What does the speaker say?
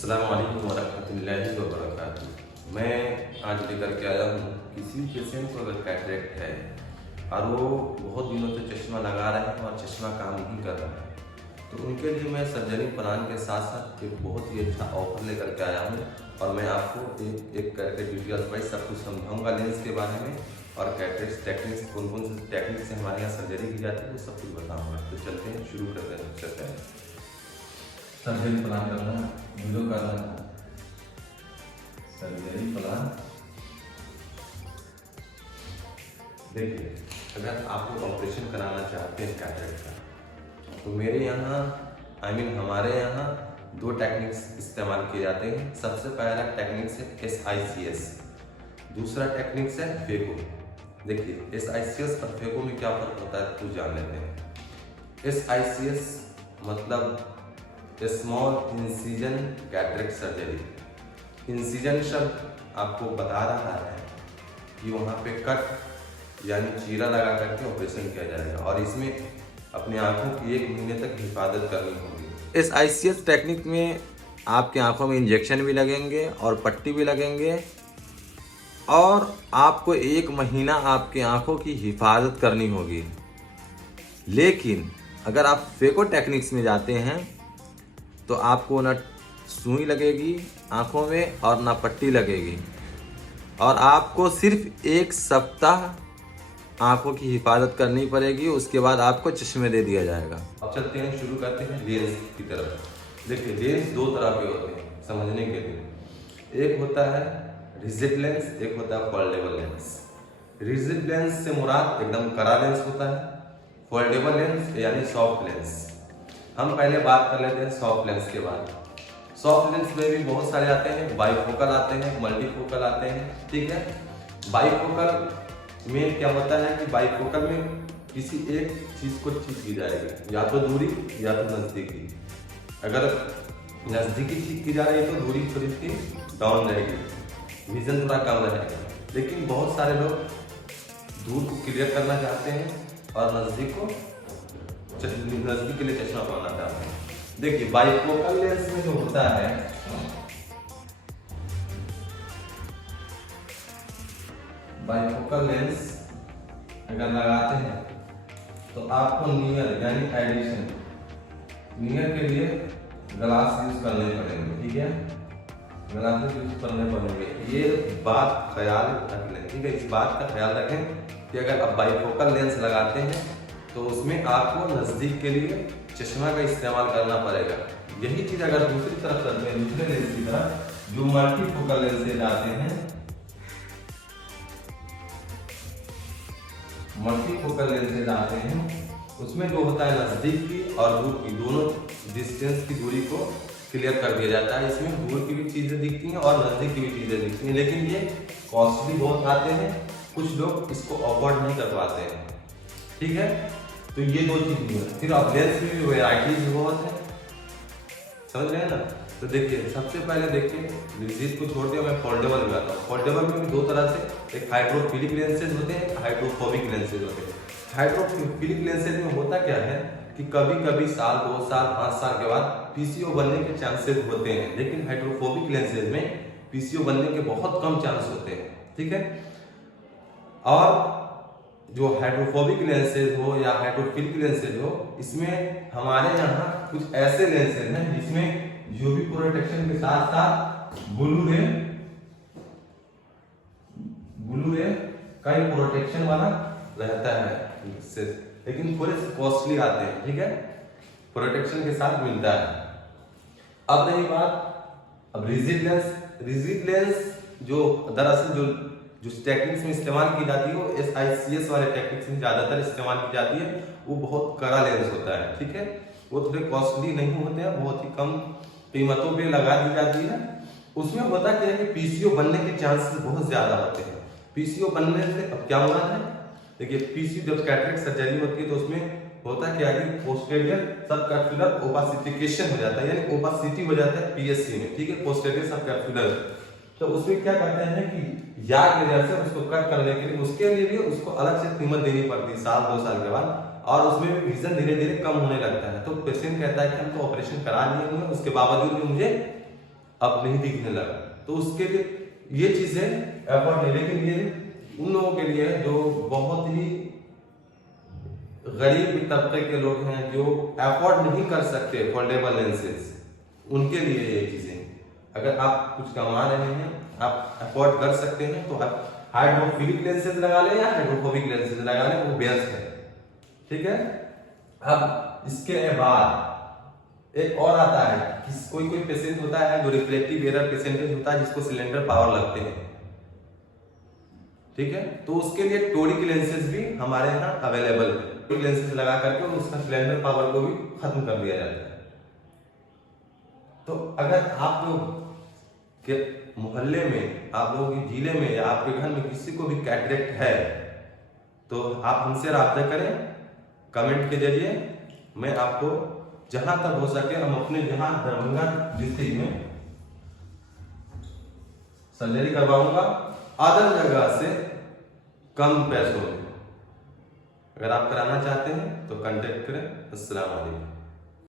अस्सलाम वालेकुम वरहमतुल्लाहि वबरकातुहू। मैं आज लेकर के आया हूँ किसी पेशेंट को अगर कैटरेक्ट है और वो बहुत दिनों से चश्मा लगा रहे हैं और चश्मा काम नहीं कर रहा है, तो उनके लिए मैं सर्जरी प्लान के साथ साथ एक बहुत ही अच्छा ऑफर लेकर के आया हूँ। और मैं आपको एक करके डिटेल्स वाइज सब कुछ समझाऊंगा लेंस के बारे में, और कैटरेक्ट टेक्निक्स कौन कौन से टेक्निक से हमारे यहाँ सर्जरी की जाती है वो सब कुछ बताऊँगा। तो चलते हैं, शुरू करते हैं। चलते हैं, सर्जरी प्लान करना वीडियो करना है। सर्जरी प्लान देखिए, अगर आप लोग ऑपरेशन कराना चाहते हैं कैटरेक्ट का, तो मेरे यहाँ हमारे यहाँ दो टेक्निक्स इस्तेमाल किए जाते हैं। सबसे पहला टेक्निक्स है SICS, दूसरा टेक्निक्स है फेको। देखिए SICS और फेको में क्या फर्क होता है तो जान लेते हैं। SICS मतलब small incision cataract surgery. Incision शब्द आपको बता रहा है कि वहाँ पे कट यानी चीरा लगा करके ऑपरेशन किया जाएगा, और इसमें अपने आंखों की 1 महीने तक हिफाजत करनी होगी। SICS टेक्निक में आपके आंखों में इंजेक्शन भी लगेंगे और पट्टी भी लगेंगे, और आपको 1 महीना आपके आंखों की हिफाजत करनी होगी। लेकिन अगर आप फेको टेक्निक्स में जाते हैं तो आपको ना सुई लगेगी आंखों में और ना पट्टी लगेगी, और आपको सिर्फ 1 सप्ताह आंखों की हिफाजत करनी पड़ेगी। उसके बाद आपको चश्मे दे दिया जाएगा। अब चलते हैं, शुरू करते हैं लेंस की तरफ। देखिए लेंस 2 तरह के होते हैं समझने के लिए। एक होता है रिजिड लेंस, एक होता है फोल्डेबल लेंस। रिजिड लेंस से मुराद एकदम कड़ा लेंस होता है, फोल्डेबल लेंस यानी सॉफ्ट लेंस। हम पहले बात कर लेते हैं सॉफ्ट लेंस के बाद। सॉफ्ट लेंस में भी बहुत सारे आते हैं, बाइफोकल आते हैं, मल्टीफोकल आते हैं, ठीक है। बाइफोकल में क्या होता है कि बाइफोकल में किसी एक चीज को ठीक की जाएगी, या तो दूरी या तो नजदीकी। अगर नजदीकी ठीक की जा रही है तो दूरी थोड़ी सी डाउन रहेगी, विजन थोड़ा कम रहेगा। लेकिन बहुत सारे लोग दूर को क्लियर करना चाहते हैं और नजदीक के लिए चश्मा बनाना चाहते हैं। देखिए बाइफोकल लेंस में जो होता है, बाइफोकल लेंस अगर लगाते हैं तो आपको नियर यानी एडिशन, नियर के लिए ग्लास यूज करने पड़ेंगे, ठीक है। ग्लासेस यूज करने पड़ेंगे, ये बात ख्याल रख लें, ठीक है। इस बात का ख्याल रखें कि अगर आप बाइफोकल लेंस लगाते हैं तो उसमें आपको नजदीक के लिए चश्मा का इस्तेमाल करना पड़ेगा। यही चीज अगर दूसरी तरफ करते हैं, दूसरे लेंस की तरफ जो मल्टीफोकल लेंस आते हैं, मल्टीफोकल लेंसेज आते हैं, उसमें जो होता है नजदीक की और दूर की दोनों डिस्टेंस की दूरी को क्लियर कर दिया जाता है। इसमें दूर की भी चीजें दिखती हैं और नजदीक की भी चीजें दिखती हैं, लेकिन ये कॉस्टली बहुत आते हैं, कुछ लोग इसको अफोर्ड नहीं कर पाते हैं, ठीक है। तो ये 2 चीज है। फिर अब लेंस में भी वेराइटीज बहुत है, समझ रहे हैं ना। तो देखिए सबसे पहले देखिए रिजिड को छोड़ दिया, मैं फोल्डेबल में आता हूँ। फोल्डेबल में भी 2 तरह से, एक हाइड्रोफिलिक लेंसेज होते हैं, हाइड्रोफोबिक लेंसेज होते हैं। हाइड्रोफिलिक लेंसेज में होता क्या है कि कभी कभी साल 2 साल 5 साल के बाद PCO बनने के चांसेस होते हैं, लेकिन हाइड्रोफोबिक लेंसेज में PCO बनने के बहुत कम चांस होते हैं, ठीक है। और जो हाइड्रोफोबिक लेंसेज हो या हाइड्रोफिलिक लेंसेज हो, इसमें हमारे यहाँ कुछ ऐसे लेंसेज हैं जिसमें यूवी प्रोटेक्शन के साथ साथ ब्लू रे का ही प्रोटेक्शन वाला रहता है इससे, लेकिन थोड़े से कॉस्टली आते हैं, ठीक है। प्रोटेक्शन के साथ मिलता है। अब रही बात अब रिजिड लेंस। रिजिड लेंस जो दरअसल जो टेक्निक्स में इस्तेमाल की जाती है वो SICS वाले टेक्निक्स में ज़्यादातर इस्तेमाल की जाती है। वो बहुत कड़ा लेंस होता है, ठीक है। वो थोड़े कॉस्टली नहीं होते हैं, बहुत ही कम कीमतों पे लगा दी जाती है। उसमें होता क्या है कि PCO बनने के चांसेस बहुत ज़्यादा होते हैं। PCO बनने से अब क्या होना है, देखिए PCO जब कैटरेक्ट सर्जरी होती है तो उसमें होता क्या है कि पोस्टेरियर सबकैप्सुलर ओपासिफिकेशन हो जाता है, यानी ओपासिटी हो जाता है PSC में, ठीक है, पोस्टेरियर सबकैप्सुलर। तो उसमें क्या करते हैं कि या के वजह से उसको कट करने के लिए, उसके लिए भी उसको अलग से कीमत देनी पड़ती है साल 2 साल के बाद, और उसमें भी विजन धीरे धीरे कम होने लगता है। तो पेशेंट कहता है कि हम तो ऑपरेशन करा लिए हुए, उसके बावजूद भी मुझे अब नहीं दिखने लगा, तो उसके लिए ये चीजें एफर्ट नहीं, लेकिन ये उन लोगों के लिए है जो बहुत ही गरीब तबके के लोग हैं, जो एफोर्ड नहीं कर सकते फोल्डेबल लेंसेज, उनके लिए ये चीजें। अगर आप कुछ कमा रहे हैं, आप अफोर्ड कर सकते हैं, तो आप हाइड्रोफिलिक लेंसेज लगा लें या हाइड्रोफोबिक लेंसेज लगा लें, वो बेस्ट है। ठीक है। अब इसके बाद एक और आता है कि कोई पेशेंट होता है जो रिफ्लेक्टिव एरर पेशेंटेज होता है, जिसको सिलेंडर पावर लगते हैं। ठीक है, तो उसके लिए टोरिक लेंसेज भी हमारे यहाँ अवेलेबल है। टोरिक लेंसेज लगा करके उसका सिलेंडर पावर को भी खत्म कर दिया जाता है। तो अगर आप लोग के मोहल्ले में, आप लोगों के जिले में या आपके घर में किसी को भी कैटरेक्ट है, तो आप हमसे राब्ता करें कमेंट के जरिए। मैं आपको जहां तक हो सके, हम अपने जहां दरभंगा डिस्ट्रिक्ट में सर्जरी करवाऊंगा अदर जगह से कम पैसों में। अगर आप कराना चाहते हैं तो कांटेक्ट करें। अस्सलाम वालेकुम।